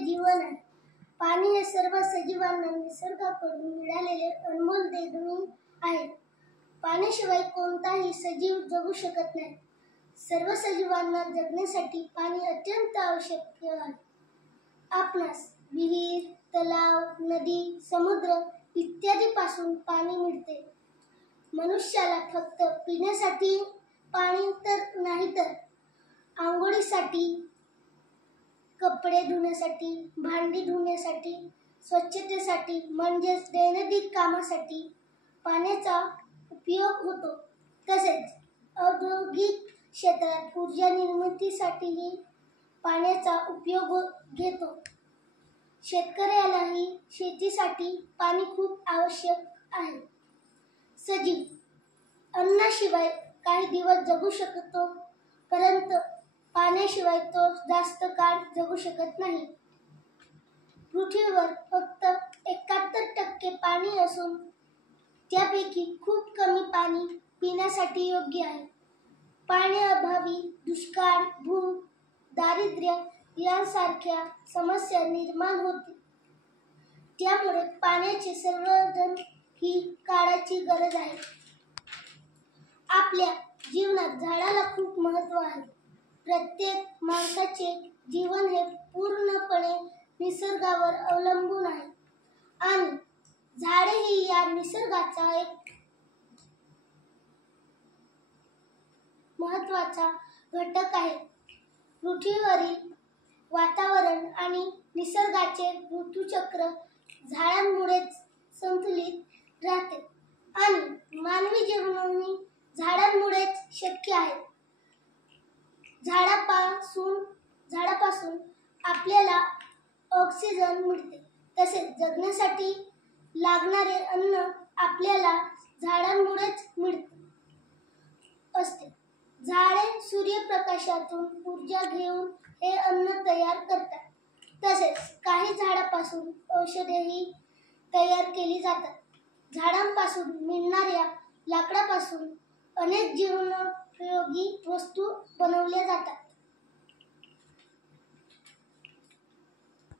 जीवन आहे. पाणी हे सर्व सजीवांना निसर्गाकडून मिळालेले अनमोल देणगी आहे. पाण्याशिवाय कोणताही सजीव जगू शकत नाही. सर्व सजीवांना जगण्यासाठी पाणी अत्यंत आवश्यक आहे. आपणास विहीर, तलाव, नदी, समुद्र इत्यादी पासून पाणी मिळते. मनुष्याला फक्त पिण्यासाठी पाणी तर नाही तर आंघोळीसाठी, कपडे धुण्यासाठी, भांडी धुण्यासाठी, स्वच्छतेसाठी म्हणजेच दैनंदिन कामासाठी पाण्याचा उपयोग होतो. तसेच औद्योगिक क्षेत्रात ऊर्जा निर्मितीसाठीही पाण्याचा उपयोग घेतो. शेतकऱ्यालाही शेतीसाठी पाणी खूप आवश्यक आहे. सजीव अन्नाशिवाय काही दिवस जगू शकतो, परंतु पाण्याशिवाय तो जास्त काळ जगू शकत नाही. पृथ्वीवर फक्त 71% पाणी असून त्यापैकी खूप कमी पाणी पिण्यासाठी योग्य आहे. पाण्याअभावी दुष्काळ, भूक, दारिद्र्य यांसारख्या समस्या निर्माण होते. त्यामुळे पाण्याचे संवर्धन ही काळाची गरज आहे. आपल्या जीवनात झाडाला खूप महत्त्व आहे. प्रत्येक माणसाचे जीवन हे पूर्णपणे निसर्गावर अवलंबून आहे आणि झाडे ही या निसर्गाचा एक महत्त्वाचा घटक आहे. पृथ्वीवरील वातावरण आणि निसर्गाचे ऋतुचक्र झाडांमुळेच संतुलित राहते आणि मानवी जीवनही झाडांमुळेच शक्य आहे. झाडापासून आपल्याला ऑक्सिजन मिळते. तसेच जगण्यासाठी लागणारे अन्न आपल्याला झाडांमुळेच मिळत असते. झाडे सूर्यप्रकाशातून ऊर्जा घेऊन हे अन्न तयार करतात. तसेच काही झाडापासून औषधेही तयार केली जातात. झाडांपासून मिळणाऱ्या लाकडापासून अनेक जीवनोपयोगी वस्तू बनवल्या जातात.